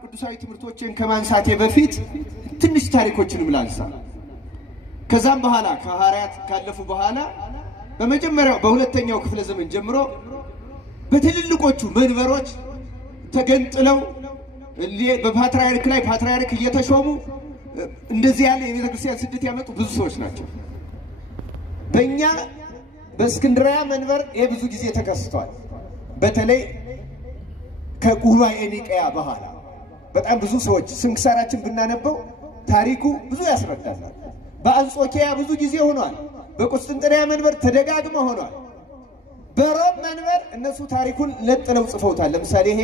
ቅዱሳዊ ትምህርቶችን ከማንሳቴ በፊት ትንሽ ታሪኮችንም ላንሳ። ከዛም በኋላ ከሐዋርያት ካለፉ በኋላ በመጀመሪያው በሁለተኛው ክፍለ ዘመን ጀምሮ በትልልቆቹ መንበሮች ተገንጥለው በፓትርያርክ ላይ ፓትርያርክ እየተሾሙ እንደዚህ ያለ የቤተ ክርስቲያን ስደት ያመጡ ብዙ ሰዎች ናቸው። በእኛ በእስክንድርያ መንበር የብዙ ጊዜ ተከስቷል። በተለይ ከጉባኤ ኒቅያ በኋላ በጣም ብዙ ሰዎች ስንክሳራችን ብናነበው ታሪኩ ብዙ ያስረዳናል። በአንጾኪያ ብዙ ጊዜ ሆኗል። በቁስጥንጥንያ መንበር ተደጋግሞ ሆኗል። በሮም መንበር እነሱ ታሪኩን ለጥለው ጽፈውታል። ለምሳሌ ይሄ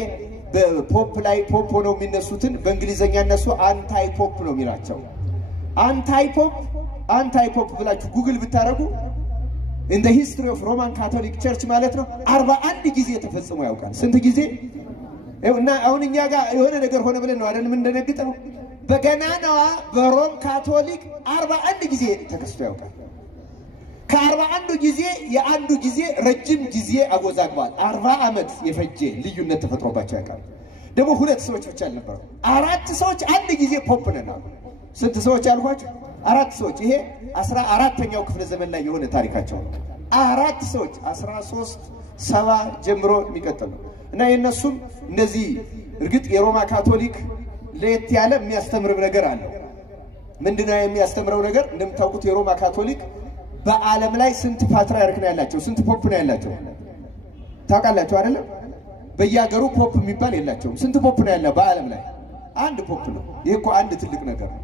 በፖፕ ላይ ፖፕ ሆነው የሚነሱትን በእንግሊዘኛ እነሱ አንታይ ፖፕ ነው የሚላቸው። አንታይ ፖፕ ብላችሁ ጉግል ብታረጉ in the history of Roman Catholic Church ማለት ነው 41 ጊዜ ተፈጽሞ ያውቃል። ስንት ጊዜ? እና አሁን እኛ ጋር የሆነ ነገር ሆነ ብለን ነው አይደል እንደነግጠው። በገናናዋ በሮም ካቶሊክ 41 ጊዜ ተከስቶ ያውቃል። ከ41 ጊዜ የአንዱ ጊዜ ረጅም ጊዜ አጎዛግቧል። 40 ዓመት የፈጀ ልዩነት ተፈጥሮባቸው ያውቃል። ደግሞ ሁለት ሰዎች ብቻ አልነበሩ፣ አራት ሰዎች አንድ ጊዜ ፖፕ ነን አሉ። ስንት ሰዎች አልኳችሁ? አራት ሰዎች። ይሄ 14ኛው ክፍለ ዘመን ላይ የሆነ ታሪካቸው ነው። አራት ሰዎች 1370 ጀምሮ የሚቀጥሉ እና የነሱም እንደዚህ እርግጥ የሮማ ካቶሊክ ለየት ያለ የሚያስተምር ነገር አለ። ምንድነው የሚያስተምረው ነገር? እንደምታውቁት የሮማ ካቶሊክ በዓለም ላይ ስንት ፓትርያርክ ነው ያላቸው? ስንት ፖፕ ነው ያላቸው? ታውቃላችሁ አይደል? በየሀገሩ ፖፕ የሚባል የላቸውም። ስንት ፖፕ ነው ያለው በዓለም ላይ? አንድ ፖፕ ነው። ይሄ እኮ አንድ ትልቅ ነገር ነው።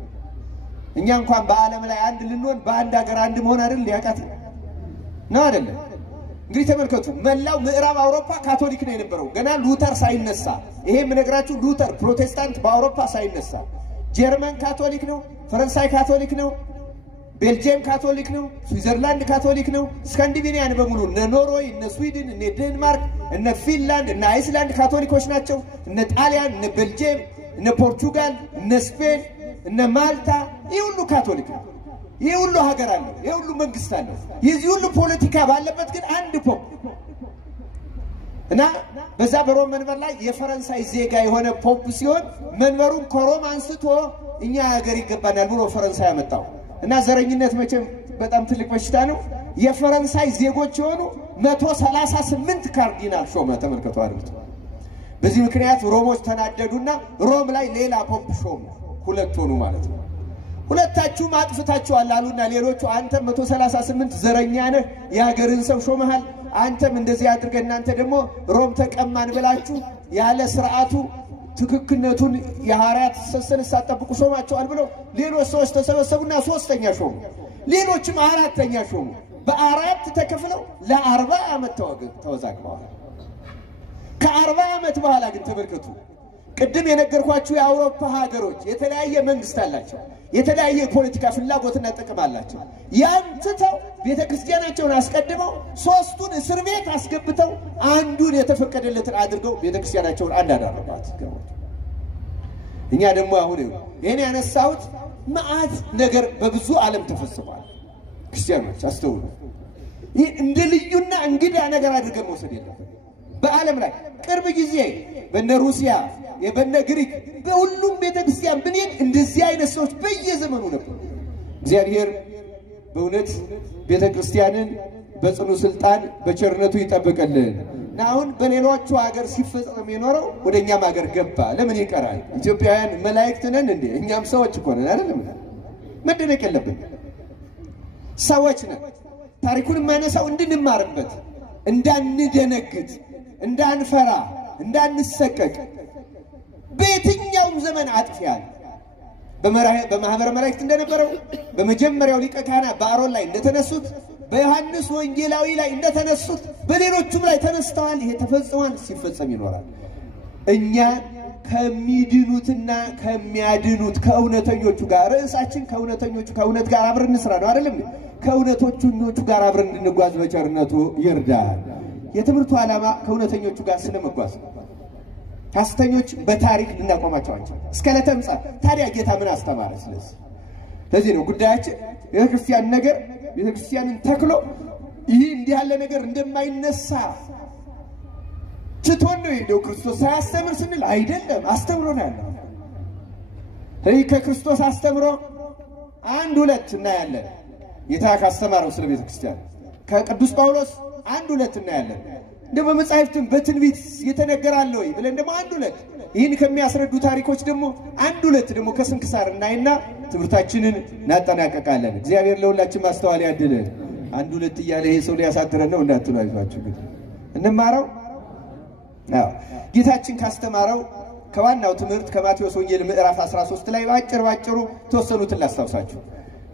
እኛ እንኳን በዓለም ላይ አንድ ልንሆን በአንድ ሀገር አንድ መሆን አይደል ሊያቃት ነው አይደል? እንግዲህ ተመልከቱ፣ መላው ምዕራብ አውሮፓ ካቶሊክ ነው የነበረው ገና ሉተር ሳይነሳ። ይሄ ምንግራችሁ ሉተር ፕሮቴስታንት በአውሮፓ ሳይነሳ ጀርመን ካቶሊክ ነው፣ ፈረንሳይ ካቶሊክ ነው፣ ቤልጂየም ካቶሊክ ነው፣ ስዊዘርላንድ ካቶሊክ ነው፣ ስካንዲኔቪያን በሙሉ እነ ኖርዌይ፣ እነ ስዊድን፣ እነ ዴንማርክ፣ እነ ፊንላንድ፣ እነ አይስላንድ ካቶሊኮች ናቸው። እነ ጣሊያን፣ እነ ቤልጂየም፣ እነ ፖርቹጋል፣ እነ ስፔን፣ እነ ማልታ ይህ ሁሉ ካቶሊክ ነው። ይህ ሁሉ ሀገር አለ፣ ይህ ሁሉ መንግስት አለ። የዚህ ሁሉ ፖለቲካ ባለበት ግን አንድ ፖፕ እና በዛ በሮም መንበር ላይ የፈረንሳይ ዜጋ የሆነ ፖፕ ሲሆን መንበሩን ከሮም አንስቶ እኛ ሀገር ይገባናል ብሎ ፈረንሳይ ያመጣው እና ዘረኝነት መቼም በጣም ትልቅ በሽታ ነው። የፈረንሳይ ዜጎች የሆኑ 138 ካርዲናል ሾመ። ተመልከቱ አይደል? በዚህ ምክንያት ሮሞች ተናደዱና ሮም ላይ ሌላ ፖፕ ሾሙ። ሁለት ሆኑ ማለት ነው። ሁለታችሁ ማጥፍታችኋል አሉና ሌሎቹ አንተም 138 ዘረኛ ነህ የሀገርን ሰው ሾመሃል፣ አንተም እንደዚህ አድርገህ እናንተ ደግሞ ሮም ተቀማን ብላችሁ ያለ ስርዓቱ ትክክለቱን የሐዋርያት ሰሰን ሳጠብቁ ሾማቸዋል ብለው ሌሎች ሰዎች ተሰበሰቡና ሶስተኛ ሾሙ። ሌሎችም አራተኛ ሾሙ። በአራት ተከፍለው ለ40 ዓመት ተወዛግበዋል። ከ40 ዓመት በኋላ ግን ተመልከቱ፣ ቅድም የነገርኳችሁ የአውሮፓ ሀገሮች የተለያየ መንግስት አላቸው፣ የተለያየ ፖለቲካ ፍላጎትና ጥቅም አላቸው። ያን ትተው ቤተክርስቲያናቸውን አስቀድመው ሶስቱን እስር ቤት አስገብተው አንዱን የተፈቀደለትን አድርገው ቤተክርስቲያናቸውን አንድ አደረጓት። እኛ ደግሞ አሁን ይሄን ያነሳሁት መዓት ነገር በብዙ ዓለም ተፈጽሟል። ክርስቲያኖች አስተውሉ። ይሄ እንደ ልዩና እንግዳ ነገር አድርገን መውሰድ የለብንም። በዓለም ላይ ቅርብ ጊዜ በእነ ሩሲያ የበነ ግሪክ በሁሉም ቤተክርስቲያን ብንሄድ እንደዚህ አይነት ሰዎች በየዘመኑ ነበሩ። እግዚአብሔር በእውነት ቤተክርስቲያንን በጽኑ ስልጣን በቸርነቱ ይጠብቀልን። አሁን በሌሎቹ ሀገር ሲፈጸም የኖረው ወደኛም ሀገር ገባ። ለምን ይቀራል? ኢትዮጵያውያን መላእክት ነን እንዴ? እኛም ሰዎች እኮ ነን አይደል? መደነቅ የለብን። ሰዎች ነን። ታሪኩን ማነሳው እንድንማርበት፣ እንዳንደነግጥ፣ እንዳንፈራ፣ እንዳንሰቀቅ። በየትኛውም ዘመን አጥፊያል በማህበረ መላእክት እንደነበረው በመጀመሪያው ሊቀ ካህናት በአሮን ላይ እንደተነሱት በዮሐንስ ወንጌላዊ ላይ እንደተነሱት በሌሎችም ላይ ተነስተዋል። ይሄ ተፈጽሟል፣ ሲፈጸም ይኖራል። እኛ ከሚድኑትና ከሚያድኑት ከእውነተኞቹ ጋር ርዕሳችን ከእውነተኞቹ ከእውነት ጋር አብረን እንስራ ነው አይደለም? ከእውነተኞቹ ጋር አብረን እንድንጓዝ በቸርነቱ ይርዳል። የትምህርቱ ዓላማ ከእውነተኞቹ ጋር ስለመጓዝ ነው። ሐሰተኞች በታሪክ ልናቆማቸው አንችልም። እስከ ለተምጻ ታዲያ ጌታ ምን አስተማረ? ስለዚህ ነው ጉዳያችን የክርስቲያን ነገር ቤተክርስቲያንን ተክሎ ይህ እንዲህ ያለ ነገር እንደማይነሳ ትቶን ነው እንደው ክርስቶስ ሳያስተምር ስንል አይደለም አስተምሮናል ከክርስቶስ አስተምሮ አንድ ሁለት እናያለን ጌታ ካስተማረው ስለ ቤተ ክርስቲያን ከቅዱስ ጳውሎስ አንድ ሁለት እናያለን እንደው በመጻሕፍትም በትንቢት የተነገራል ወይ ብለን ደግሞ አንድ ሁለት ይህን ከሚያስረዱ ታሪኮች ደግሞ አንድ ሁለት ደግሞ ከስንክሳር እናይና ትምህርታችንን እናጠናቀቃለን እግዚአብሔር ለሁላችን ማስተዋል ያድለን አንድ ሁለት ይያለ ይሄ ሰው ሊያሳድረን ነው እንዳትሉ አይዟችሁ ግን እንማረው ጌታችን ካስተማረው ከዋናው ትምህርት ከማቴዎስ ወንጌል ምዕራፍ 13 ላይ ባጭሩ ተወሰኑትን ላስታውሳችሁ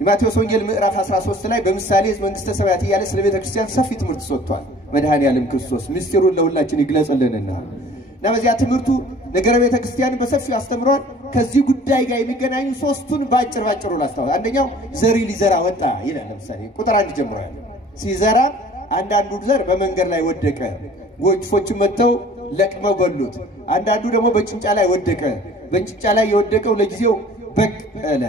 የማቴዎስ ወንጌል ምዕራፍ 13 ላይ በምሳሌ መንግስተ ሰማያት ይያለ ስለ ቤተ ክርስቲያን ሰፊ ትምህርት ሰጥቷል መድኃኔዓለም ክርስቶስ ምስጢሩን ለሁላችን ይግለጽልንና እና በዚያ ትምህርቱ ነገረ ቤተ ክርስቲያን በሰፊው አስተምሯል ከዚህ ጉዳይ ጋር የሚገናኙ ሶስቱን ባጭሩ ላስታውስ አንደኛው ዘሪ ሊዘራ ወጣ ይላል ለምሳሌ ቁጥር 1 ጀምሮ ያለው ሲዘራ አንዳንዱ ዘር በመንገድ ላይ ወደቀ ጎችፎች መተው ለቅመው በሉት አንዳንዱ ደግሞ በጭንጫ ላይ ወደቀ በጭንጫ ላይ የወደቀው ለጊዜው በቀለ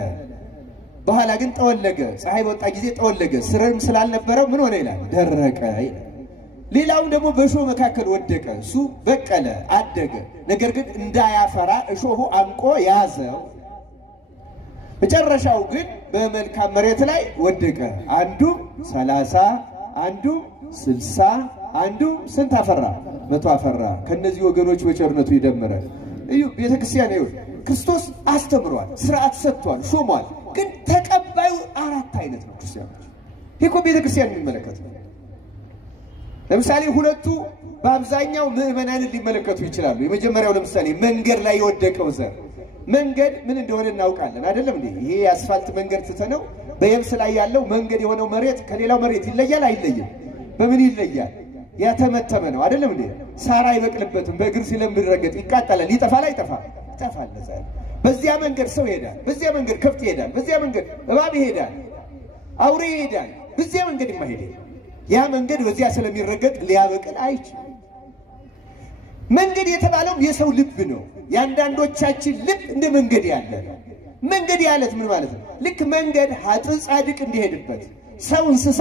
በኋላ ግን ተወለገ ፀሐይ በወጣ ጊዜ ተወለገ ስርም ስላልነበረው ምን ሆነ ይላል ደረቀ ሌላው ደግሞ በእሾህ መካከል ወደቀ እሱ በቀለ አደገ ነገር ግን እንዳያፈራ እሾሁ አንቆ ያዘው መጨረሻው ግን በመልካም መሬት ላይ ወደቀ አንዱ 30 አንዱ 60 አንዱ ስንት አፈራ 100 አፈራ ከነዚህ ወገኖች በቸርነቱ ይደምራል እዩ ቤተክርስቲያን እዩ ክርስቶስ አስተምሯል ሥርዓት ሰጥቷል ሾሟል ግን ተቀባዩ አራት አይነት ነው ክርስቲያኖች ይሄ ቤተክርስቲያን የሚመለከት ነው ለምሳሌ ሁለቱ በአብዛኛው ምዕመናንን ሊመለከቱ ይችላሉ የመጀመሪያው ለምሳሌ መንገድ ላይ የወደቀው ዘር መንገድ ምን እንደሆነ እናውቃለን አይደለም እንዴ ይሄ አስፋልት መንገድ ተተነው በየብስ ላይ ያለው መንገድ የሆነው መሬት ከሌላው መሬት ይለያል አይለይም በምን ይለያል ያተመተመ ነው አይደለም እንዴ ሳራ አይበቅልበትም በእግር ሲለምድረገጥ ይቃጠላል ይጠፋል አይጠፋም ይጠፋል ለዛሬ በዚያ መንገድ ሰው ይሄዳል በዚያ መንገድ ከብት ይሄዳል በዚያ መንገድ እባብ ይሄዳል አውሬ ይሄዳል በዚያ መንገድ የማይሄድ ያ መንገድ በዚያ ስለሚረገጥ ሊያበቅል አይችልም መንገድ የተባለው የሰው ልብ ነው ያንዳንዶቻችን ልብ እንደ መንገድ ያለ መንገድ ያለት ምን ማለት ነው ልክ መንገድ ኃጥእ ጻድቅ እንዲሄድበት ሰው እንስሳ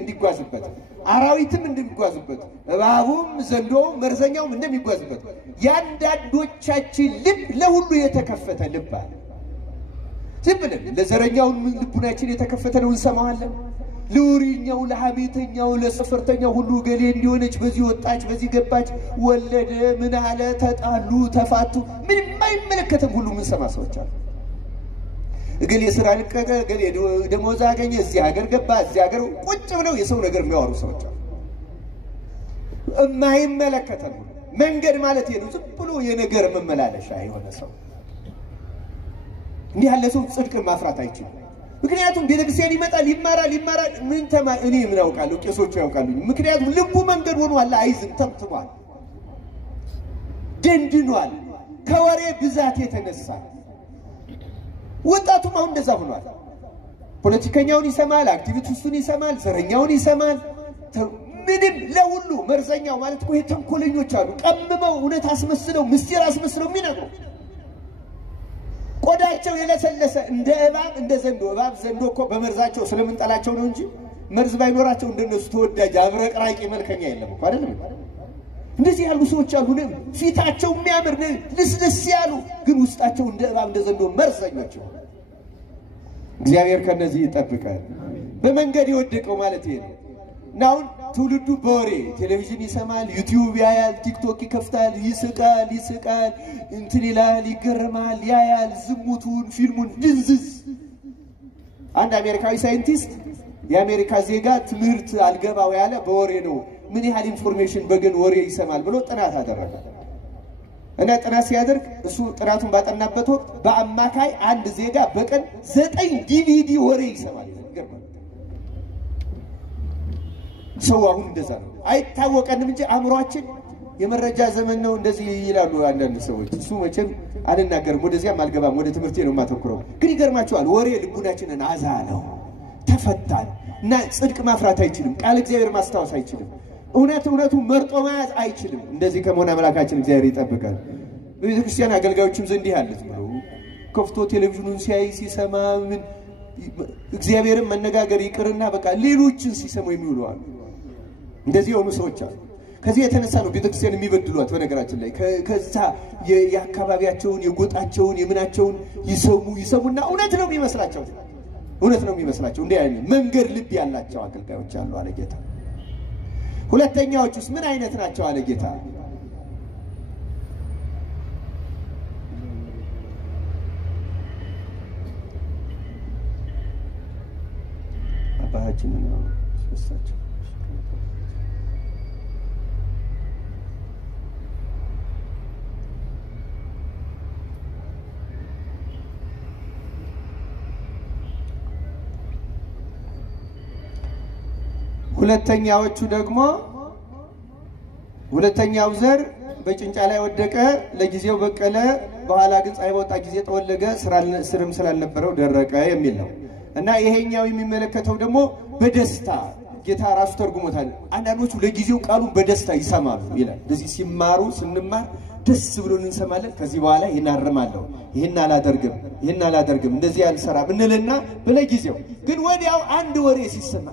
እንዲጓዝበት አራዊትም እንደሚጓዝበት እባቡም ዘንዶውም መርዘኛውም እንደሚጓዝበት ያንዳንዶቻችን ልብ ለሁሉ የተከፈተ ልብ አለ ዝም ብለን ለዘረኛው ልቡናችን የተከፈተ ነው እንሰማዋለን ለውሪኛው ለሐሜተኛው ለሰፈርተኛው ሁሉ ገሌ እንዲሆነች በዚህ ወጣች በዚህ ገባች ወለደ ምን አለ ተጣሉ ተፋቱ ምን የማይመለከተን ሁሉ ምን ሰማ ሰዎች አሉ እገሌ ስራ ልቀቀ ገሌ ደሞዝ አገኘ እዚህ ሀገር ገባ እዚህ ሀገር ቁጭ ብለው የሰው ነገር የሚያወሩ ሰዎች አሉ የማይመለከተን መንገድ ማለት ይሄ ነው ዝም ብሎ የነገር መመላለሻ የሆነ ሰው እንዲህ ያለ ሰው ጽድቅ ማፍራት አይችልም ምክንያቱም ቤተክርስቲያን ይመጣል ይማራል ምን እኔ ምን አውቃለሁ ቄሶቹ ያውቃሉ ምክንያቱም ልቡ መንገድ ሆኗል አይዝም ተምትሟል ደንድኗል ከወሬ ብዛት የተነሳ ወጣቱም አሁን እንደዛ ሆኗል ፖለቲከኛውን ይሰማል አክቲቪስቱን ይሰማል ዘረኛውን ይሰማል ምንም ለሁሉ መርዘኛው ማለት እኮ የተንኮለኞች አሉ ቀምመው እውነት አስመስለው ምስጢር አስመስለው የሚነግሩ ቆዳቸው የለሰለሰ እንደ እባብ እንደ ዘንዶ እባብ ዘንዶ እኮ በመርዛቸው ስለምንጠላቸው ነው እንጂ መርዝ ባይኖራቸው እንደነሱ ተወዳጅ አብረቅራቂ መልከኛ የለም እኮ አይደለም እንደዚህ ያሉ ሰዎች አሉ ፊታቸው የሚያምር ልስልስ ያሉ ግን ውስጣቸው እንደ እባብ እንደ ዘንዶ መርዘኞች እግዚአብሔር ከነዚህ ይጠብቃል በመንገድ ይወድቀው ማለት ይሄ ነው ናው ትውልዱ በወሬ ቴሌቪዥን ይሰማል ዩቲዩብ ያያል ቲክቶክ ይከፍታል ይስቃል እንትን ይላል ይገረማል ያያል ዝሙቱን ፊልሙን ድንዝዝ አንድ አሜሪካዊ ሳይንቲስት የአሜሪካ ዜጋ ትምህርት አልገባው ያለ በወሬ ነው ምን ያህል ኢንፎርሜሽን በገን ወሬ ይሰማል ብሎ ጥናት አደረገ እና ጥናት ሲያደርግ እሱ ጥናቱን ባጠናበት ወቅት በአማካይ አንድ ዜጋ በቀን 9 ዲቪዲ ወሬ ይሰማል ይገርማል ሰው አሁን እንደዛ ነው አይታወቀንም እንጂ አምሯችን የመረጃ ዘመን ነው እንደዚህ ይላሉ አንዳንድ ሰዎች እሱ መቼም አልናገርም ወደዚያም አልገባም ወደ ትምህርቴ ነው ማተኩረው ግን ይገርማችኋል ወሬ ልቡናችንን አዛለው ተፈታን እና ጽድቅ ማፍራት አይችልም ቃል እግዚአብሔር ማስተዋወስ አይችልም እውነቱ መርጦ ማያዝ አይችልም እንደዚህ ከመሆን አምላካችን እግዚአብሔር ይጠብቃል በቤተክርስቲያን አገልጋዮችም ዘንድ ያለች ብለው ከፍቶ ቴሌቪዥኑን ሲያይ ሲሰማ ምን እግዚአብሔርን መነጋገር ይቅርና በቃ ሌሎችን ሲሰሙ የሚውሉ አሉ እንደዚህ የሆኑ ሰዎች አሉ። ከዚህ የተነሳ ነው ቤተክርስቲያን የሚበድሏት። በነገራችን ላይ ከዛ የአካባቢያቸውን የጎጣቸውን የምናቸውን ይሰሙና እውነት ነው የሚመስላቸው እንዴ አይደል? መንገድ ልብ ያላቸው አገልጋዮች አሉ አለ ጌታ። ሁለተኛዎቹስ ምን አይነት ናቸው አለ ጌታ? አባታችን ነው ስሳቸው ሁለተኛው ዘር በጭንጫ ላይ ወደቀ፣ ለጊዜው በቀለ፣ በኋላ ግን ፀሐይ በወጣ ጊዜ ጠወለገ፣ ስርም ስላልነበረው ደረቀ የሚል ነው። እና ይሄኛው የሚመለከተው ደግሞ በደስታ ጌታ ራሱ ተርጉሞታል። አንዳንዶቹ ለጊዜው ቃሉን በደስታ ይሰማሉ ይላል። ስለዚህ ስንማር ደስ ብሎን እንሰማለን። ከዚህ በኋላ ይሄን አርማለሁ፣ ይሄን አላደርግም፣ እንደዚህ ያልሰራም እንልና በለጊዜው ግን ወዲያው አንድ ወሬ ሲሰማ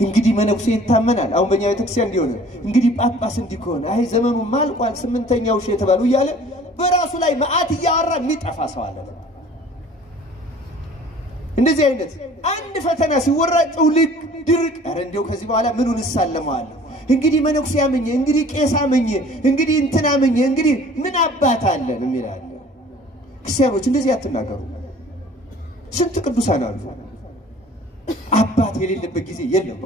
እንግዲህ መነኩሴ ይታመናል። አሁን በእኛ ቤተክርስቲያን እንዲሆነ እንግዲህ ጳጳስ እንዲሆን ዘመኑ ማልቋል 8ኛው ሺህ የተባሉ እያለ በራሱ ላይ መዓት እያወራ የሚጠፋ ሰው አለ። እንደዚህ አይነት አንድ ፈተና ሲወራ ጥውልቅ ድርቅ እንደው ከዚህ በኋላ ምኑን እሳለማለሁ እንግዲህ መነኩሴ አመኘ፣ እንግዲህ ቄስ አመኘ፣ እንግዲህ እንትና አመኘ፣ እንግዲህ ምን አባት አለን የሚላል። ክርስቲያኖች እንደዚህ አትናገሩ። ስንት ቅዱሳን አሉ አባት የሌለበት ጊዜ የለም።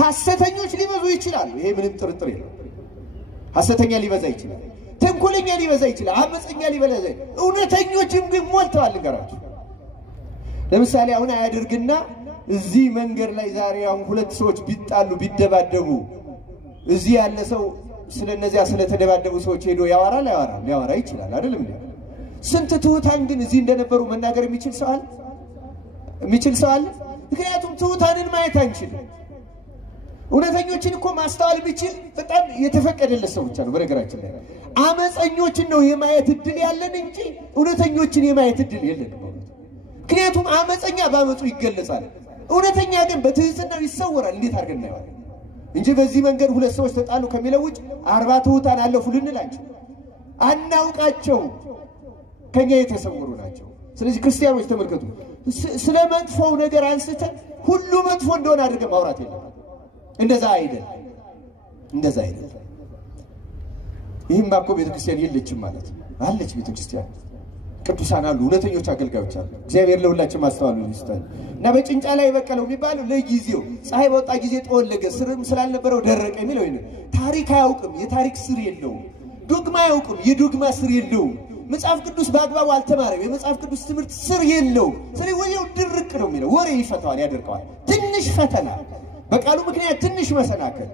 ሐሰተኞች ሊበዙ ይችላሉ፣ ይሄ ምንም ጥርጥር የለም። ሐሰተኛ ሊበዛ ይችላል፣ ተንኮለኛ ሊበዛ ይችላል፣ አመፀኛ ሊበዛ ይችላል። እውነተኞችም ግን ሞልተዋል። ንገራችሁ ለምሳሌ አሁን አያድርግና እዚህ መንገድ ላይ ዛሬ አሁን ሁለት ሰዎች ቢጣሉ ቢደባደቡ እዚህ ያለ ሰው ስለነዚያ ስለተደባደቡ ሰዎች ሄዶ ያወራል ሊያወራ ይችላል አይደል እንዴ? ስንት ትሁታን ግን እዚህ እንደነበሩ መናገር የሚችል ሰው አለ? ምክንያቱም ትሁታንን ማየት አንችልም። እውነተኞችን እኮ ማስተዋል ቢችል በጣም የተፈቀደለት ሰው ብቻ ነው። በነገራችን ላይ አመፀኞችን ነው የማየት እድል ያለን እንጂ እውነተኞችን የማየት እድል የለንም። ምክንያቱም አመፀኛ ባመፁ ይገለጻል፣ እውነተኛ ግን በትህትናው ይሰወራል። እንዴት አድርገን እናየዋለን እንጂ በዚህ መንገድ ሁለት ሰዎች ተጣሉ ከሚለው ውጭ 40 ትሁታን አለፉ ልንላቸው አናውቃቸው፣ ከኛ የተሰወሩ ናቸው። ስለዚህ ክርስቲያኖች ተመልከቱ፣ ስለ መጥፎው ነገር አንስተን ሁሉ መጥፎ እንደሆነ አድርገን ማውራት የለም። እንደዛ አይደለም። ይህም ባኮ ቤተክርስቲያን የለችም ማለት አለች። ቤተክርስቲያን ቅዱሳን አሉ፣ እውነተኞች አገልጋዮች አሉ። እግዚአብሔር ለሁላችን ማስተዋሉ ይስጠን። እና በጭንጫ ላይ የበቀለው የሚባለው ለጊዜው ፀሐይ በወጣ ጊዜ ጠወለገ፣ ስርም ስላልነበረው ደረቀ የሚለው ይሄ ታሪክ አያውቅም፣ የታሪክ ስር የለውም። ዶግማ አያውቅም፣ የዶግማ ስር የለውም። መጽሐፍ ቅዱስ በአግባቡ አልተማረም፣ የመጽሐፍ ቅዱስ ትምህርት ስር የለውም። ስለዚህ ወዲያው ድርቅ ነው የሚለው፣ ወሬ ይፈታዋል፣ ያደርቀዋል። ትንሽ ፈተና በቃሉ ምክንያት ትንሽ መሰናከል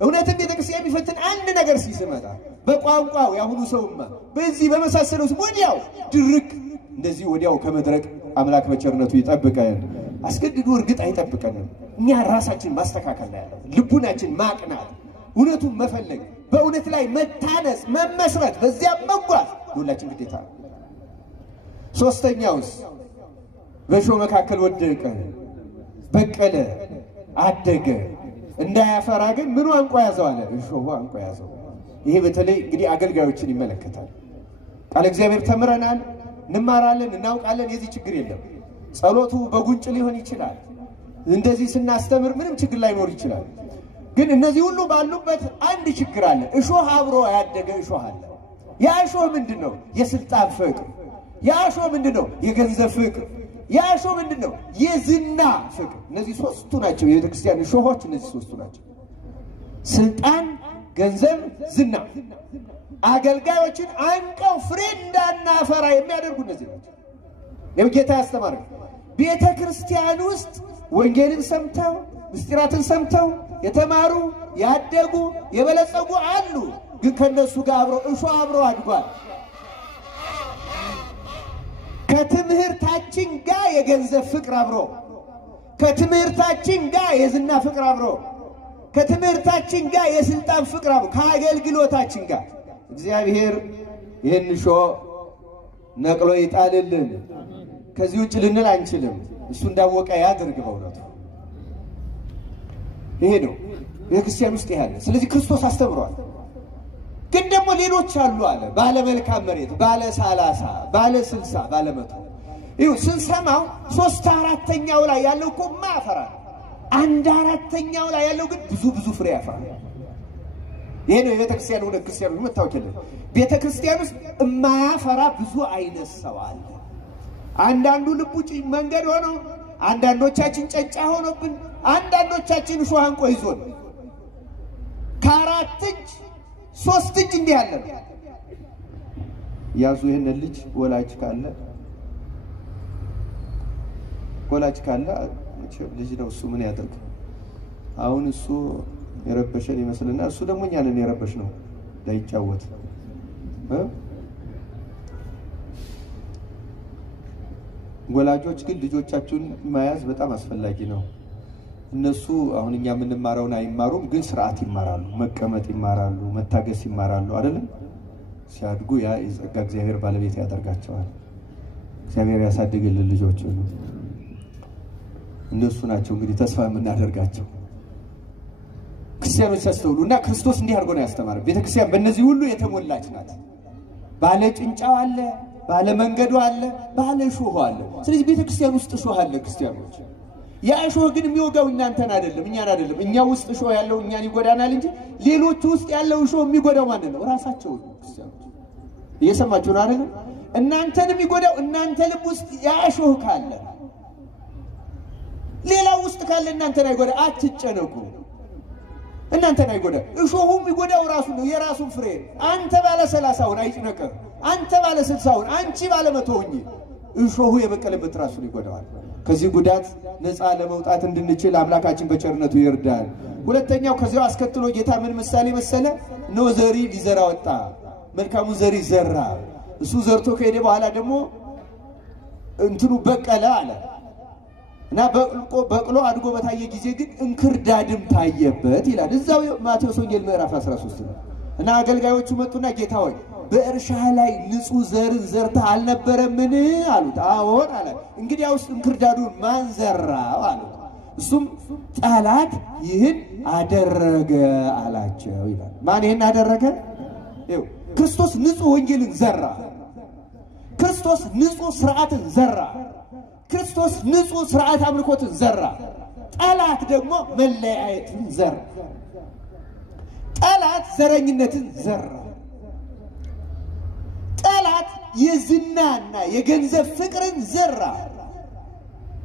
እውነትም ቤተክርስቲያን የሚፈትን አንድ ነገር ሲመጣ በቋንቋው ያሁኑ ሰውማ በዚህ በመሳሰለው ወዲያው ድርቅ እንደዚህ ወዲያው ከመድረቅ አምላክ በቸርነቱ ይጠብቀን። አስገድዶ እርግጥ አይጠብቀንም። እኛ ራሳችን ማስተካከል ላይ ያለው ልቡናችን ማቅናት፣ እውነቱን መፈለግ፣ በእውነት ላይ መታነጽ፣ መመስረት፣ በዚያ መጓዝ ሁላችን ግዴታ ነው። ሶስተኛውስ በእሾህ መካከል ወደቀ፣ በቀለ፣ አደገ፣ እንዳያፈራ ግን ምኑ አንቆ ያዘው አለ። እሾሁ አንቆ ያዘው። ይሄ በተለይ እንግዲህ አገልጋዮችን ይመለከታል። ቃል እግዚአብሔር ተምረናል፣ እንማራለን፣ እናውቃለን። የዚህ ችግር የለም። ጸሎቱ በጉንጭ ሊሆን ይችላል። እንደዚህ ስናስተምር ምንም ችግር ላይኖር ይችላል። ግን እነዚህ ሁሉ ባሉበት አንድ ችግር አለ። እሾህ አብሮ ያደገ እሾህ አለ። ያ እሾህ ምንድነው? የስልጣን ፍቅር። ያ እሾህ ምንድነው? የገንዘብ ፍቅር። ያ እሾህ ምንድነው? የዝና ፍቅር። እነዚህ ሶስቱ ናቸው የቤተክርስቲያን እሾሆች። እነዚህ ሶስቱ ናቸው፣ ስልጣን፣ ገንዘብ፣ ዝና። አገልጋዮችን አንቀው ፍሬ እንዳናፈራ የሚያደርጉ እነዚህ ናቸው። የጌታ ያስተማረው ቤተክርስቲያን ውስጥ ወንጌልን ሰምተው ምስጢራትን ሰምተው የተማሩ ያደጉ የበለጸጉ አሉ። ግን ከነሱ ጋር አብሮ እሾህ አብሮ አድጓል። ከትምህርታችን ጋር የገንዘብ ፍቅር አብሮ፣ ከትምህርታችን ጋር የዝና ፍቅር አብሮ፣ ከትምህርታችን ጋር የስልጣን ፍቅር አብሮ፣ ከአገልግሎታችን ጋር እግዚአብሔር ይህን እሾህ ነቅሎ ይጣልልን። ከዚህ ውጭ ልንል አንችልም። እሱ እንዳወቀ ያድርግ በእውነቱ። ይሄ ነው ቤተክርስቲያን ውስጥ ያለ። ስለዚህ ክርስቶስ አስተምሯል። ግን ደግሞ ሌሎች አሉ አለ ባለ መልካም መሬት፣ ባለ 30፣ ባለ 60፣ ባለ 100 ይሁ ስንሰማው 3/4ኛው ላይ ያለው እኮ ማፈራ 1/4ኛው ላይ ያለው ግን ብዙ ፍሬ ያፈራል። ይሄ ነው የቤተክርስቲያን ወደ ክርስቲያኑ መታወቂያ። ቤተክርስቲያን ውስጥ የማያፈራ ብዙ አይነት ሰው አለ። አንዳንዱ ልቡ መንገድ ሆኖ፣ አንዳንዶቻችን ጨንጫ ሆኖብን፣ አንዳንዶቻችን ሾህ አንቆ ይዞን ከ4 እጅ 3 እጅ እንዲህ አለ። ያዙ ይሄን ልጅ ወላጅ ካለ ልጅ ነው እሱ ምን ያደርግ? አሁን እሱ የረበሸን ይመስልና እሱ ደግሞ እኛን የረበሽ ነው ላይጫወት ወላጆች ግን ልጆቻችሁን ማያዝ በጣም አስፈላጊ ነው። እነሱ አሁን እኛ የምንማረውን አይማሩም፣ ግን ስርዓት ይማራሉ፣ መቀመጥ ይማራሉ፣ መታገስ ይማራሉ አይደለም? ሲያድጉ ያ የጸጋ እግዚአብሔር ባለቤት ያደርጋቸዋል። እግዚአብሔር ያሳድግልን ልጆች ሁሉ። እነሱ ናቸው እንግዲህ ተስፋ የምናደርጋቸው ክርስቲያኖች ያስተውሉና ክርስቶስ እንዲህ አድርጎ ነው ያስተማረው። ቤተክርስቲያን በእነዚህ ሁሉ የተሞላች ናት። ባለ ጭንጫው አለ፣ ባለ መንገዱ አለ፣ ባለ ሾህ አለ። ስለዚህ ቤተክርስቲያን ውስጥ ሾህ አለ ክርስቲያኖች። ያ ሾህ ግን የሚወጋው እናንተን አይደለም፣ እኛን አይደለም። እኛ ውስጥ ሾህ ያለው እኛን ይጎዳናል እንጂ ሌሎቹ ውስጥ ያለው ሾህ የሚጎዳው ማንን ነው? ራሳቸው ነው ክርስቲያኖች። እየሰማችሁ ነው አይደል? እናንተን የሚጎዳው እናንተ ልብ ውስጥ ያ ሾህ ካለ፣ ሌላው ውስጥ ካለ እናንተን አይጎዳ። አትጨነቁ፣ እናንተን አይጎዳ። እሾሁ የሚጎዳው ራሱ ነው፣ የራሱን ፍሬ። አንተ ባለ 30ውን አይጭነቅህ፣ አንተ ባለ 60ውን፣ አንቺ ባለ 100ውን እሾሁ የበቀለበት ራሱን ይጎዳዋል። ከዚህ ጉዳት ነፃ ለመውጣት እንድንችል አምላካችን በቸርነቱ ይርዳል። ሁለተኛው ከዚያው አስከትሎ ጌታ ምን ምሳሌ መሰለ? ነው ዘሪ ሊዘራ ወጣ። መልካሙ ዘሪ ዘራ። እሱ ዘርቶ ከሄደ በኋላ ደግሞ እንትኑ በቀለ አለ እና በቅሎ አድጎ በታየ ጊዜ ግን እንክርዳድም ታየበት ይላል እዛው ማቴዎስ ወንጌል ምዕራፍ 13 ነው። እና አገልጋዮቹ መጡና ጌታ ሆይ በእርሻ ላይ ንጹህ ዘርን ዘርተህ አልነበረምን አሉት። አዎን አለ። እንግዲያውስ እንክርዳዱን ማን ዘራው አሉት። እሱም ጠላት ይህን አደረገ አላቸው ይላል። ማን ይህን አደረገ? ይኸው ክርስቶስ ንጹህ ወንጌልን ዘራ። ክርስቶስ ንጹህ ስርዓትን ዘራ። ክርስቶስ ንጹህ ስርዓት አምልኮትን ዘራ። ጠላት ደግሞ መለያየትን ዘራ። ጠላት ዘረኝነትን ዘራ። ጠላት የዝናና የገንዘብ ፍቅርን ዘራ።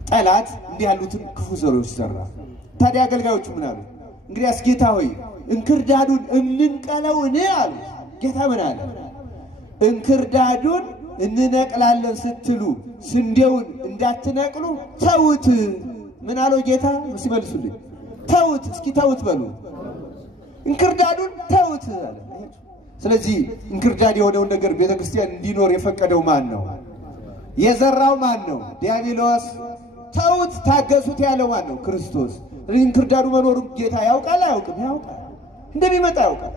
ጠላት እንዲህ ያሉትን ክፉ ዘሮች ዘራ። ታዲያ አገልጋዮቹ ምን አሉ? እንግዲያስ ጌታ ሆይ እንክርዳዱን እንንቀለውን አሉ። ጌታ ምን አለ? እንክርዳዱን እንነቅላለን ስትሉ ስንዴውን እንዳትነቅሉ ተውት። ምን አለው ጌታ? ሲመልሱልኝ ተውት፣ እስኪ ተውት በሉ። እንክርዳዱን ተውት አለ። ስለዚህ እንክርዳድ የሆነውን ነገር ቤተክርስቲያን እንዲኖር የፈቀደው ማን ነው? የዘራው ማን ነው? ዲያብሎስ። ተውት ታገሱት ያለው ማን ነው? ክርስቶስ። እንክርዳዱ መኖሩን ጌታ ያውቃል አያውቅም? ያውቃል። እንደሚመጣ ያውቃል።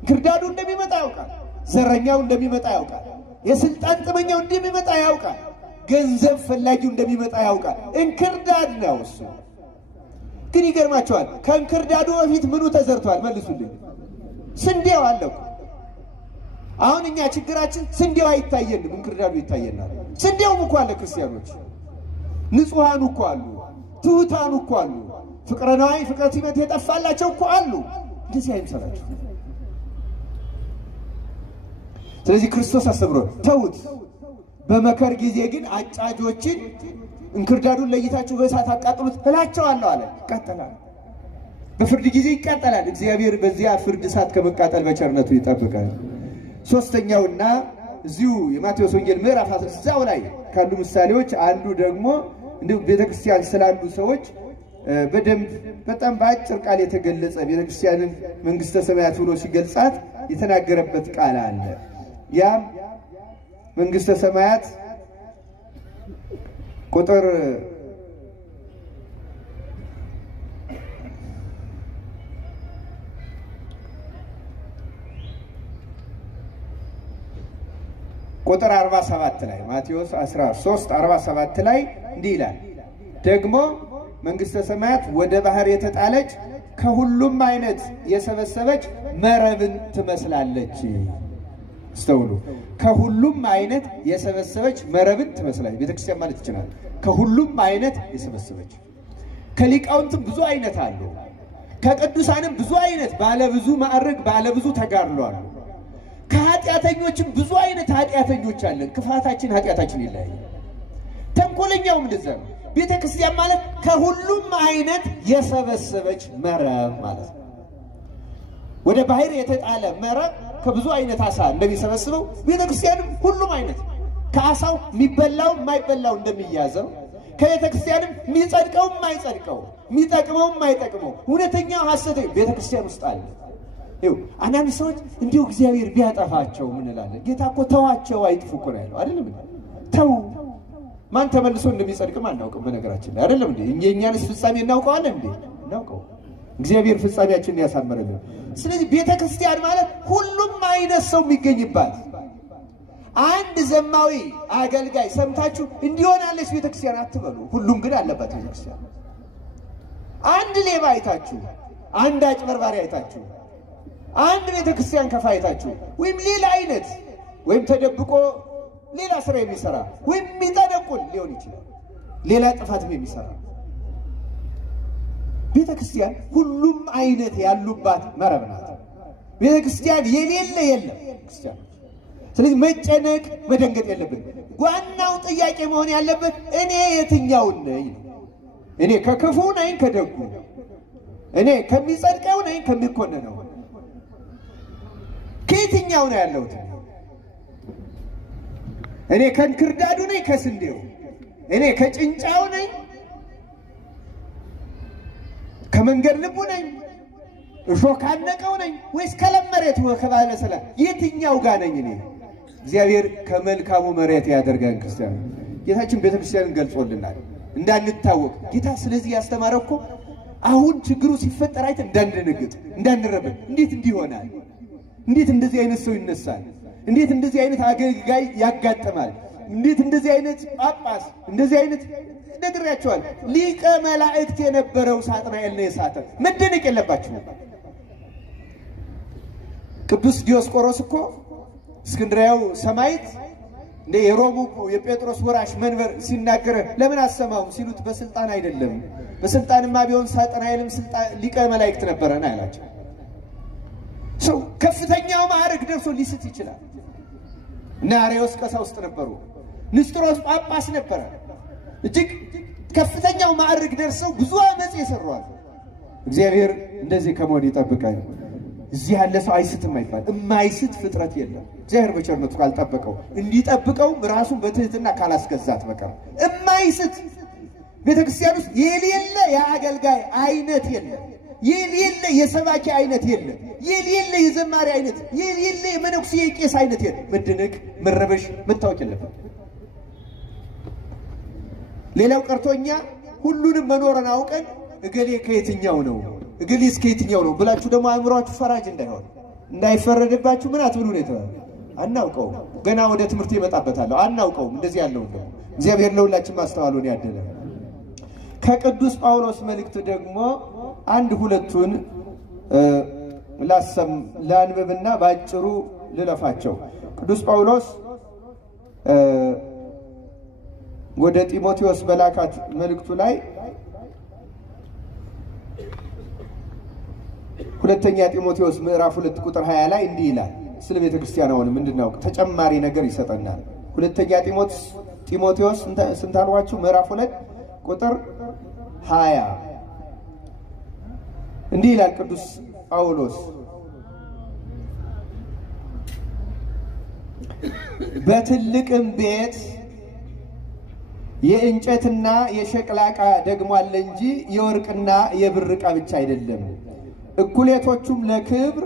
እንክርዳዱ እንደሚመጣ ያውቃል። ዘረኛው እንደሚመጣ ያውቃል። የስልጣን ጥመኛው እንደሚመጣ ያውቃል። ገንዘብ ፈላጊው እንደሚመጣ ያውቃል። እንክርዳድ ነው እሱ። ግን ይገርማቸዋል፣ ከእንክርዳዱ በፊት ምኑ ተዘርቷል? መልሱልኝ። ስንዴው አለ እኮ። አሁን እኛ ችግራችን ስንዴው አይታየንም፣ እንክርዳዱ ይታየናል። ስንዴውም እኮ አለ ክርስቲያኖች። ንጹሃን እኮ አሉ፣ ትሁታን እኮ አሉ፣ ፍቅረ ነዋይ ፍቅረ ሲመት የጠፋላቸው እኮ አሉ። እንደዚህ አይምሰላችሁ። ስለዚህ ክርስቶስ አስተምሮ ተውት። በመከር ጊዜ ግን አጫጆችን እንክርዳዱን ለይታችሁ በእሳት አቃጥሉት እላቸዋለሁ አለ። ይቃጠላል። በፍርድ ጊዜ ይቃጠላል። እግዚአብሔር በዚያ ፍርድ እሳት ከመቃጠል በቸርነቱ ይጠብቃል። ሶስተኛውና እዚሁ የማቴዎስ ወንጌል ምዕራፍ 10 ላይ ካሉ ምሳሌዎች አንዱ ደግሞ እንደ ቤተክርስቲያን ስላሉ ሰዎች በደንብ በጣም በአጭር ቃል የተገለጸ ቤተክርስቲያንን መንግስተ ሰማያት ብሎ ሲገልጻት የተናገረበት ቃል አለ። ያም መንግስተ ሰማያት ቁጥር 47 ላይ ማቴዎስ 13:47 ላይ እንዲህ ይላል። ደግሞ መንግስተ ሰማያት ወደ ባህር የተጣለች ከሁሉም አይነት የሰበሰበች መረብን ትመስላለች። استولوا كهولم عينت يسبسبج مربط مثلا بيتكسر مالت تجنال كهولم عينت يسبسبج كليك أنتم بزو عينت هالو كقدوس عنهم بزو عينت بعلى بزو ما أرق بعلى بزو تجارلوان كهات ياتينيوتشم بزو عينت هات ياتينيوتش علن كفاتاتشين هات ياتينيوتش الله تنقولين يوم نزل بيتكسر مالت كهولم عينت يسبسبج مرب مالت وده بحير يتعلم مرب كبزو عينت عسى النبي صلى الله عليه وسلم بيتكسر كلهم عينت كعساو ميبلاو ما يبلاو عندما يجازو كيتكسر ميصدقو ما يصدقو ميتقمو ما يتقمو ሁለተኛው ሐሰት ቤተክርስቲያን ውስጥ አለ ይው አንዳንድ ሰዎች እንዲሁ እግዚአብሔር ቢያጠፋቸው ምን እንላለን ጌታ እኮ ተዋቸው አይጥፉ እኮ ነው ያለው አይደለም ተው ማን ተመልሶ እንደሚጸድቅ ማን እናውቀው በነገራችን ላይ አይደለም እንዴ እኛንስ ፍጻሜ እናውቀዋለን እንዴ እናውቀው እግዚአብሔር ፍጻሜያችንን ያሳምረልን ስለዚህ ቤተክርስቲያን ማለት ሁሉም አይነት ሰው የሚገኝባት አንድ ዘማዊ አገልጋይ ሰምታችሁ እንዲሆናለሽ ቤተክርስቲያን አትበሉ ሁሉም ግን አለበት ቤተክርስቲያን አንድ ሌባ አይታችሁ አንድ አጭበርባሪ አይታችሁ አንድ ቤተክርስቲያን ከፋይ አይታችሁ ወይም ሌላ አይነት ወይም ተደብቆ ሌላ ስራ የሚሰራ ወይም የሚጠደቁን ሊሆን ይችላል ሌላ ጥፋትም የሚሰራ ቤተክርስቲያን ሁሉም አይነት ያሉባት መረብ ናት ቤተክርስቲያን የሌለ የለም ክርስቲያን ስለዚህ መጨነቅ መደንገጥ የለብን ዋናው ጥያቄ መሆን ያለበት እኔ የትኛው ነኝ እኔ ከክፉ ነኝ ከደጉ እኔ ከሚጸድቀው ነኝ ከሚኮነነው ከየትኛው ነው ያለሁት እኔ ከንክርዳዱ ነኝ ከስንዴው እኔ ከጭንጫው ነኝ ከመንገድ ልቡ ነኝ እሾካነቀው ነኝ ወይስ ከለመሬት ወከባለ ሰላም የትኛው ጋር ነኝ እኔ እግዚአብሔር ከመልካሙ መሬት ያደርጋን ክርስቲያን ጌታችን ቤተክርስቲያንን ገልጾልናል እንዳንታወቅ ጌታ ስለዚህ ያስተማረውኮ አሁን ችግሩ ሲፈጠር አይተ እንዳንደነግጥ እንዳንረበብ እንዴት እንዲሆናል እንዴት እንደዚህ አይነት ሰው ይነሳል እንዴት እንደዚህ አይነት አገልጋይ ያጋጥማል እንዴት እንደዚህ አይነት ጳጳስ እንደዚህ አይነት ነግሬያቸዋል ሊቀ መላእክት የነበረው ሳጥናኤል ነው የሳተ መደነቅ የለባችሁ ቅዱስ ዲዮስቆሮስ እኮ እስክንድርያው ሰማይት እንደ የሮሙ የጴጥሮስ ወራሽ መንበር ሲናገር ለምን አሰማው ሲሉት በስልጣን አይደለም በስልጣንማ ቢሆን ሳጥናኤልም ስልጣን ሊቀ መላእክት ነበርና ያላቸው ሰው ከፍተኛው ማዕረግ ደርሶ ሊስት ይችላል እና አርዮስ ቀሳውስት ነበሩ ንስጥሮስ ጳጳስ ነበር እጅግ ከፍተኛው ማዕረግ ደርሰው ብዙ አመጽ ይሰራዋል እግዚአብሔር እንደዚህ ከመሆን ይጠብቃል እዚህ ያለ ሰው አይስትም አይባል የማይስት ፍጥረት የለም እግዚአብሔር በቸርነቱ ካልጠበቀው እንዲጠብቀው ራሱን በትህትና ካላስገዛት በቀር የማይስት ቤተክርስቲያን ውስጥ የሌለ የአገልጋይ አይነት የለም የሌለ የሰባኪ አይነት የለም የሌለ የዘማሪ አይነት የሌለ የመነኩሴ የቄስ አይነት የለም መደነቅ መረበሽ መታወቅ የለበት ሌላው ቀርቶኛ ሁሉንም መኖርን አውቀን እገሌ ከየትኛው ነው እገሌስ ከየትኛው ነው ብላችሁ ደግሞ አእምሮአችሁ ፈራጅ እንዳይሆን እንዳይፈረድባችሁ ምን አትብሉ ነው የተባለው አናውቀው ገና ወደ ትምህርት ይመጣበታል አናውቀው እንደዚህ ያለው ነው እግዚአብሔር ለሁላችን ማስተዋሉን ያደለ ከቅዱስ ጳውሎስ መልእክት ደግሞ አንድ ሁለቱን ላንብብና ባጭሩ ልለፋቸው ቅዱስ ጳውሎስ ወደ ጢሞቴዎስ በላካት መልእክቱ ላይ ሁለተኛ ጢሞቴዎስ ምዕራፍ 2 ቁጥር 20 ላይ እንዲህ ይላል ስለ ቤተክርስቲያን አሁን ምንድነው ተጨማሪ ነገር ይሰጠናል ሁለተኛ ጢሞቴዎስ ስንታልዋችሁ ምዕራፍ 2 ቁጥር 20 እንዲህ ይላል ቅዱስ ጳውሎስ በትልቅም ቤት የእንጨትና የሸክላ ዕቃ ደግሞ አለ እንጂ የወርቅና የብር ዕቃ ብቻ አይደለም እኩሌቶቹም ለክብር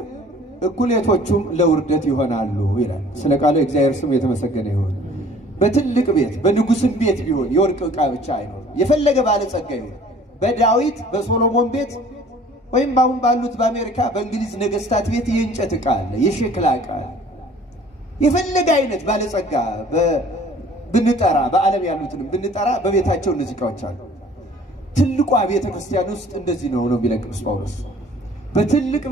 እኩሌቶቹም ለውርደት ይሆናሉ ይላል ስለ ቃሉ እግዚአብሔር ስም የተመሰገነ ይሁን በትልቅ ቤት በንጉስም ቤት ቢሆን የወርቅ ዕቃ ብቻ አይኖር የፈለገ ባለጸጋ ይሁን በዳዊት በሶሎሞን ቤት ወይም ባሁን ባሉት በአሜሪካ በእንግሊዝ ነገስታት ቤት የእንጨት ዕቃ አለ የሸክላ ዕቃ የፈለገ አይነት ባለጸጋ ብንጠራ በዓለም ያሉትን ብንጠራ በቤታቸው እነዚህ ዕቃዎች አሉ ትልቁ ቤተ ክርስቲያን ውስጥ እንደዚህ ነው የሚለው ቅዱስ ጳውሎስ። በትልቅ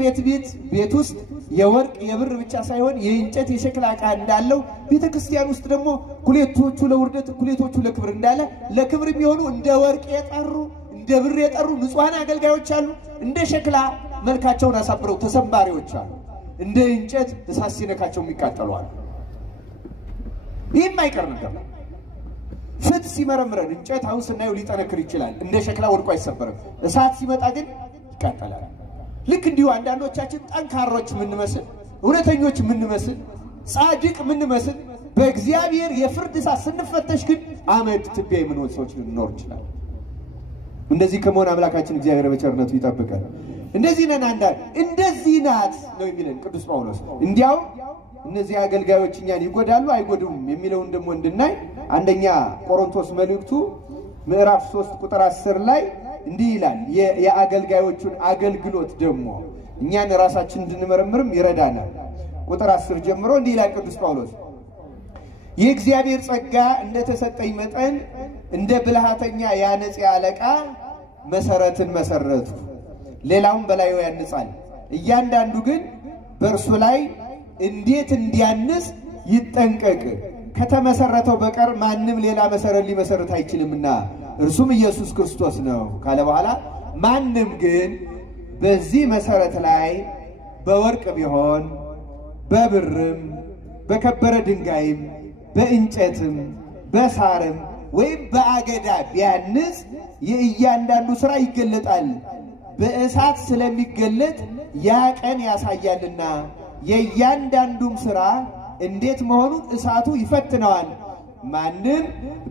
ቤት ውስጥ የወርቅ የብር ብቻ ሳይሆን የእንጨት የሸክላ ዕቃ እንዳለው ቤተ ክርስቲያን ውስጥ ደግሞ ኩሌቶቹ ለውርደት ኩሌቶቹ ለክብር እንዳለ ለክብር የሚሆኑ እንደ ወርቅ የጠሩ እንደ ብር የጠሩ ንጹሃን አገልጋዮች አሉ። እንደ ሸክላ መልካቸውን አሳብረው ተሰባሪዎች አሉ። እንደ እንጨት እሳት ሲነካቸው የሚቃጠሉ አሉ። ይህም አይቀር ነገር ነው። ፍት ሲመረምረን እንጨት አሁን ስናየው ሊጠነክር ይችላል። እንደ ሸክላ ወድቆ አይሰበርም። እሳት ሲመጣ ግን ይቃጠላል። ልክ እንዲሁ አንዳንዶቻችን ጠንካሮች የምንመስል እውነተኞች የምንመስል ጻድቅ የምንመስል በእግዚአብሔር የፍርድ እሳት ስንፈተሽ ግን አመድ ትቢያ የምንሆን ሰዎች ልንኖር ይችላል። እንደዚህ ከመሆን አምላካችን እግዚአብሔር በቸርነቱ ይጠብቀን። እንደዚህ ነን አንዳንድ እንደዚህ ናት ነው የሚለን ቅዱስ ጳውሎስ። እንዲያው እነዚህ አገልጋዮች እኛን ይጎዳሉ አይጎዱም የሚለውን ደግሞ እንድናይ አንደኛ ቆሮንቶስ መልእክቱ ምዕራፍ 3 ቁጥር 10 ላይ እንዲህ ይላል። የአገልጋዮቹን አገልግሎት ደግሞ እኛን ራሳችን እንድንመረምርም ይረዳናል። ቁጥር 10 ጀምሮ እንዲህ ይላል ቅዱስ ጳውሎስ የእግዚአብሔር ጸጋ እንደተሰጠኝ መጠን እንደ ብልሃተኛ ያነጽ አለቃ መሰረትን መሰረቱ፣ ሌላውን በላዩ ያንጻል። እያንዳንዱ ግን በእርሱ ላይ እንዴት እንዲያንስ ይጠንቀቅ። ከተመሰረተው በቀር ማንም ሌላ መሰረት ሊመሰረት አይችልምና እርሱም ኢየሱስ ክርስቶስ ነው ካለ በኋላ ማንም ግን በዚህ መሰረት ላይ በወርቅ ቢሆን በብርም በከበረ ድንጋይም በእንጨትም በሳርም ወይም በአገዳ ቢያንስ የእያንዳንዱ ሥራ ይገለጣል፣ በእሳት ስለሚገለጥ ያ ቀን ያሳያልና የእያንዳንዱም ሥራ እንዴት መሆኑን እሳቱ ይፈትነዋል። ማንም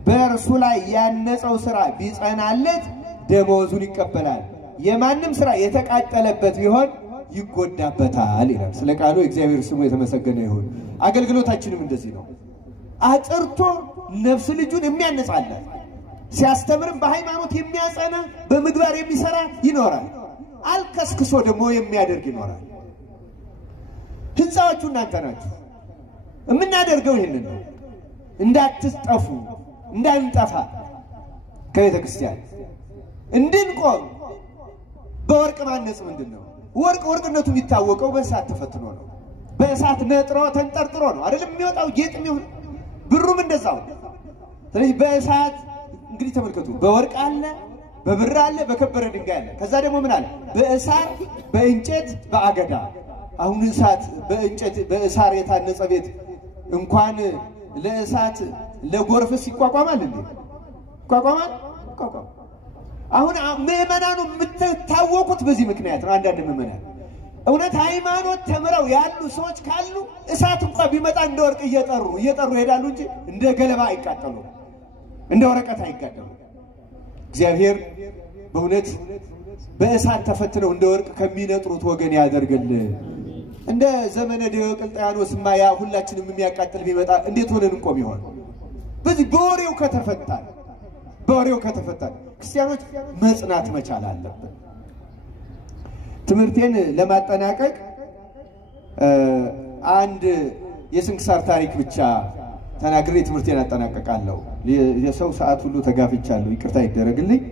በእርሱ ላይ ያነጸው ሥራ ቢጸናለት ደመወዙን ይቀበላል፣ የማንም ሥራ የተቃጠለበት ቢሆን ይጎዳበታል ይላል። ስለ ቃሉ እግዚአብሔር ስሙ የተመሰገነ ይሁን። አገልግሎታችንም እንደዚህ ነው። አጥርቶ ነፍስ ልጁን የሚያነጻለን ሲያስተምርም በሃይማኖት የሚያጸና በምግባር የሚሰራ ይኖራል። አልከስክሶ ደግሞ የሚያደርግ ይኖራል። ህንፃዎቹ እናንተ ናችሁ። የምናደርገው ይሄንን ነው። እንዳትጠፉ እንዳንጠፋ ከቤተ ክርስቲያን እንድንቆም በወርቅ ማነጽ ምንድነው? ወርቅነቱ የሚታወቀው በእሳት ተፈትኖ ነው። በእሳት ነጥሮ ተንጠርጥሮ ነው አይደለም የሚወጣው ጌጥ የሚሆን። ብሩም እንደዛው። ስለዚህ በእሳት እንግዲህ ተመልከቱ፣ በወርቅ አለ፣ በብር አለ፣ በከበረ ድንጋይ አለ። ከዛ ደግሞ ምን አለ? በእሳት በእንጨት በአገዳ። አሁን እሳት በእንጨት በእሳር የታነጸ ቤት እንኳን ለእሳት ለጎርፍስ ይቋቋማል እንዴ? ይቋቋማል? ይቋቋም። አሁን ምዕመናኑ የምትታወቁት በዚህ ምክንያት ነው። አንዳንድ ምዕመናን እውነት ሃይማኖት ተምረው ያሉ ሰዎች ካሉ እሳት እንኳን ቢመጣ እንደ ወርቅ እየጠሩ ይሄዳሉ እንጂ እንደ ገለባ አይቃጠሉ፣ እንደ ወረቀት አይጋደሉ። እግዚአብሔር በእውነት በእሳት ተፈትነው እንደ ወርቅ ከሚነጥሩት ወገን ያደርግልን። እንደ ዘመነ ዲዮቅልጥያኖስማ ያ ሁላችንም የሚያቃጥል ቢመጣ እንዴት ሆነን እንቆም ይሆን? በዚህ በወሬው ከተፈታን ክርስቲያኖች መጽናት መቻል አለብን። ትምህርቴን ለማጠናቀቅ አንድ የስንክሳር ታሪክ ብቻ ተናግሬ ትምህርቴን አጠናቀቃለሁ። የሰው ሰዓት ሁሉ ተጋፍቻለሁ፣ ይቅርታ ይደረግልኝ።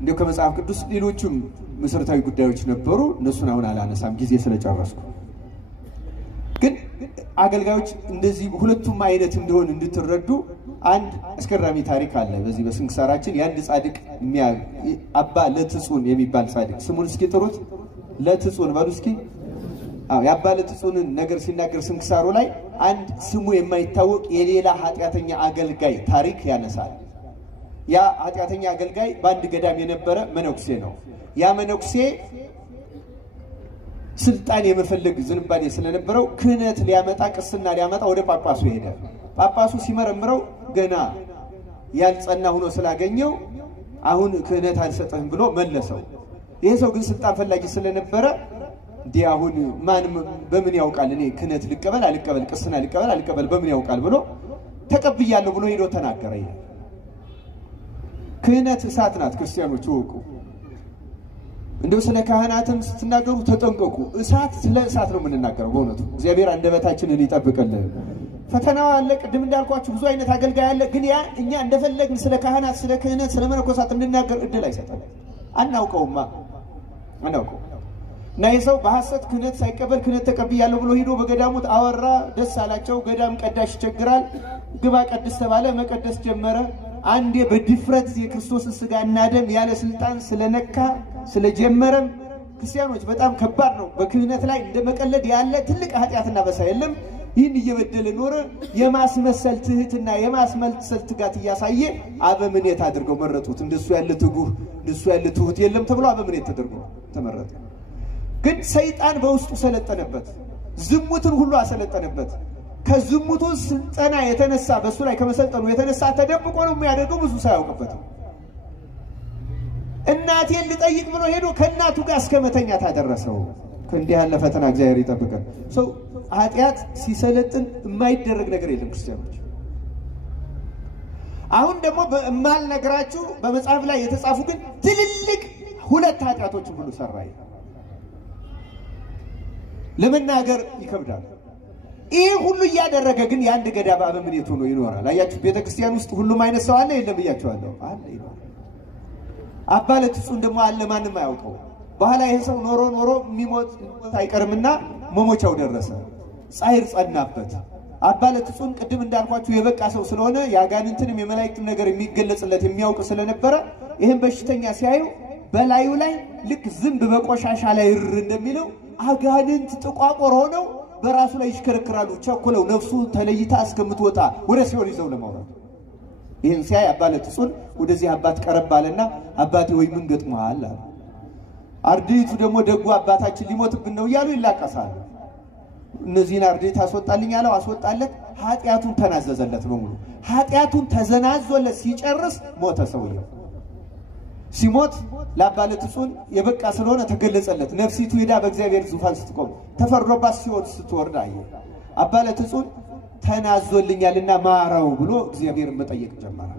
እንደው ከመጽሐፍ ቅዱስ ሌሎችም መሰረታዊ ጉዳዮች ነበሩ፣ እነሱን አሁን አላነሳም ጊዜ ስለጨረስኩ። ግን አገልጋዮች እንደዚህ ሁለቱም አይነት እንደሆነ እንድትረዱ አንድ አስገራሚ ታሪክ አለ በዚህ በስንክሳራችን። የአንድ ጻድቅ አባ ለትጹን የሚባል ጻድቅ፣ ስሙን እስኪ ጥሩት። ለትጹን በሉ እስኪ። የአባ ለትጹንን ነገር ሲናገር ስንክሳሩ ላይ አንድ ስሙ የማይታወቅ የሌላ ኃጢአተኛ አገልጋይ ታሪክ ያነሳል። ያ ኃጢአተኛ አገልጋይ በአንድ ገዳም የነበረ መነኩሴ ነው። ያ መነኩሴ ስልጣን የመፈለግ ዝንባሌ ስለነበረው ክህነት ሊያመጣ ቅስና ሊያመጣ ወደ ጳጳሱ ሄደ። ጳጳሱ ሲመረምረው ገና ያልጸና ሆኖ ስላገኘው አሁን ክህነት አልሰጠህም ብሎ መለሰው። ይሄ ሰው ግን ስልጣን ፈላጊ ስለነበረ እንዲህ አሁን ማን በምን ያውቃል እኔ ክህነት ልቀበል አልቀበል ቅስና ልቀበል አልቀበል በምን ያውቃል ብሎ ተቀብያለሁ ብሎ ሄዶ ተናገረ። ክህነት እሳት ናት ክርስቲያኖች ወቁ። እንደው ስለ ካህናትም ስትናገሩ ተጠንቀቁ። እሳት ስለ እሳት ነው የምንናገረው። በእውነቱ እግዚአብሔር አንደበታችንን ይጠብቅልን። ፈተናው አለ ቅድም እንዳልኳችሁ ብዙ አይነት አገልጋይ አለ ግን ያ እኛ እንደፈለግን ስለ ካህናት ስለ ክህነት ስለ መነኮሳት እንድናገር እድል አይሰጠንም አናውቀውማ እና የሰው በሐሰት ክህነት ሳይቀበል ክህነት ተቀብያለሁ ብሎ ሄዶ በገዳሙት አወራ ደስ አላቸው ገዳም ቀዳሽ ይቸግራል ግባ ቀድስ ተባለ መቀደስ ጀመረ አንዴ በድፍረት የክርስቶስ ስጋና ደም ያለ ስልጣን ስለነካ ስለጀመረም ክርስቲያኖች በጣም ከባድ ነው በክህነት ላይ እንደመቀለድ ያለ ትልቅ ኃጢያትና በሳ የለም ይህን እየበደለ ኖረ የማስመሰል ትህትና የማስመሰል ትጋት ያሳየ አበምኔት አድርገው መረጡት እንደሱ ያለ ትጉህ እንደሱ ያለ ትሁት የለም ተብሎ አበምኔት ተደርጎ ተመረጠ ግን ሰይጣን በውስጡ ሰለጠነበት ዝሙትን ሁሉ አሰለጠነበት ከዝሙቱ ስልጣና የተነሳ በሱ ላይ ከመሰልጠኑ የተነሳ ተደብቆ ነው የሚያደርገው ብዙ ሳያውቅበት እናቴን ልጠይቅ ብሎ ሄዶ ከናቱ ጋር እስከመተኛ ታደረሰው ከእንዲህ ያለ ፈተና እግዚአብሔር ይጠብቀን ሰው ኃጢያት ሲሰለጥን የማይደረግ ነገር የለም ክርስቲያኖች አሁን ደግሞ በእማል ነገራችሁ በመጽሐፍ ላይ የተጻፉ ግን ትልልቅ ሁለት ኃጢያቶች ሁሉ ሰራይ ለመናገር ይከብዳል ይሄ ሁሉ ያደረገ ግን ያንድ ገዳም አበምኔት ሆኖ ይኖራል አያችሁ ቤተክርስቲያን ውስጥ ሁሉም አይነት ሰው አለ የለም ብያችኋለሁ አለ ይኖር አባለትጹን ደግሞ አለ ማንንም አያውቀው በኋላ ይሄ ሰው ኖሮ የሚሞት አይቀርምና መሞቻው ደረሰ ጻይር ጸናበት አባለትጹን ቅድም እንዳልኳችሁ የበቃ ሰው ስለሆነ ያጋንንትንም የመላእክትን ነገር የሚገለጽለት የሚያውቅ ስለነበረ ይሄን በሽተኛ ሲያዩ በላዩ ላይ ልክ ዝንብ በቆሻሻ ላይ እንደሚለው አጋንንት ጥቋቆር ሆነው በራሱ ላይ ይሽከረክራሉ ቸኩለው ነፍሱ ተለይታ እስከምትወጣ ወደ ሲኦል ይዘው ለማውራት ይሄን ሲያይ አባለትጹን ወደዚህ አባት ቀረባለና አባቴ ወይ ምን ገጥሟል አለ አርዲቱ ደግሞ ደጉ አባታችን ሊሞትብን ነው ይያሉ ይላቀሳሉ እነዚህን አርዲት አስወጣልኝ ያለው አስወጣለት ኃጢያቱን ተናዘዘለት በሙሉ ኃጢያቱን ተዘናዞለት ሲጨርስ ሞተ ሰውየው ሲሞት ለአባለትጹን የበቃ ስለሆነ ተገለጸለት ነፍሲቱ ሄዳ በእግዚአብሔር ዙፋን ስትቆም ተፈርዶባት ሲኦል ስትወርድ አየ አባለትጹን ተናዞልኛልና ማራው ብሎ እግዚአብሔርን መጠየቅ ጀመረ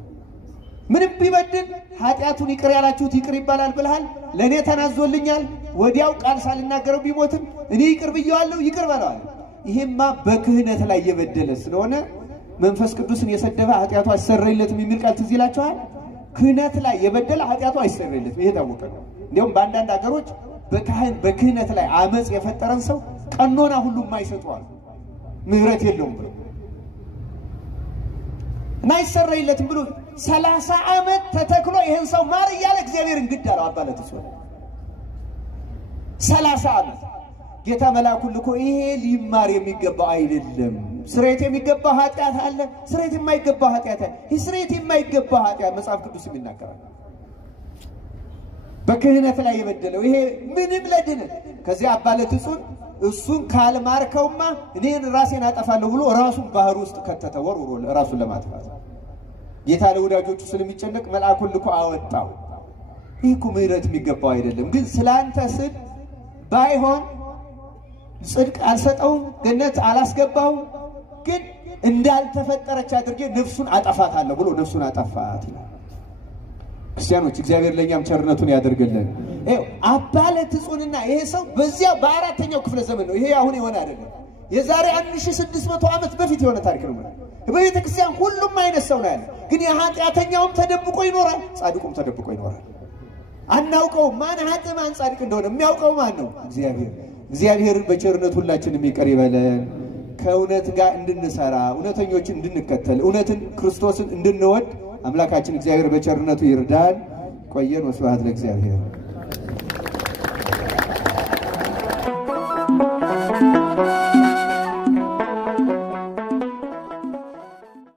ምንም ቢበድል ኃጢያቱን ይቅር ያላችሁት ይቅር ይባላል ብለሃል ለኔ ተናዞልኛል ወዲያው ቃል ሳልናገረው ቢሞትም እኔ ይቅር ብየዋለሁ ይቅር በለዋል ይሄማ በክህነት ላይ የበደለ ስለሆነ መንፈስ ቅዱስን የሰደበ ኃጢያቱ አይሰረይለትም የሚል ቃል ትዝ ይላችኋል ክህነት ላይ የበደለ ኃጢያቱ አይሰረይለትም ይሄ ታወቀ ነው እንደውም በአንዳንድ ሀገሮች በክህነት ላይ አመጽ የፈጠረን ሰው ቀኖና ሁሉ የማይሰጡዋል ምህረት የለውም ብሎ እና አይሰረይለትም ብሎ 30 ዓመት ተተክሎ ይሄን ሰው ማር ይያለ እግዚአብሔር እንግዳ ነው አባለትጹን 30 ዓመት ጌታ መላኩን ልኮ ይሄ ሊማር የሚገባው አይደለም ስሬት የሚገባው ኃጢያት አለ ስሬት የማይገባው ኃጢያት አለ ስሬት የማይገባው ኃጢያት መጽሐፍ ቅዱስ ይናገራል በክህነት ላይ የበደለው ይሄ ምንም ለድን ከዚህ አባለትጹን እሱን ካልማርከውማ እኔን ራሴን አጠፋለሁ ብሎ ራሱን ባህር ውስጥ ከተተወር ራሱን ለማጥፋት ጌታ ለወዳጆቹ ስለሚጨነቅ መልአኩን ልኮ አወጣው ይሄ ምህረት የሚገባው አይደለም ግን ስላንተ ስል ባይሆን ጽድቅ አልሰጠው ገነት አላስገባው ግን እንዳልተፈጠረች አድርጌ ነፍሱን አጠፋታለሁ ብሎ ነፍሱን አጠፋት ይላል ክርስቲያኖች እግዚአብሔር ለኛም ቸርነቱን ያደርግልን አባለትጹንና ይሄ ሰው በዚያ በአራተኛው ክፍለ ዘመን ነው ይሄ አሁን የሆነ አይደለም የዛሬ 1600 ዓመት በፊት የሆነ ታሪክ ነው በቤተ ክርስቲያን ሁሉም አይነት ሰው ነው ያለ ግን የኃጢያተኛውም ተደብቆ ይኖራል ጻድቁም ተደብቆ ይኖራል አናውቀው ማን ኃጢአት ማን ጻድቅ እንደሆነ የሚያውቀው ማን ነው እግዚአብሔር በቸርነቱ ሁላችንም ይቅር ይበለን ከእውነት ጋር እንድንሰራ እውነተኞችን እንድንከተል እውነትን ክርስቶስን እንድንወድ አምላካችን እግዚአብሔር በቸርነቱ ይርዳን ቆየን ወስብሐት ለእግዚአብሔር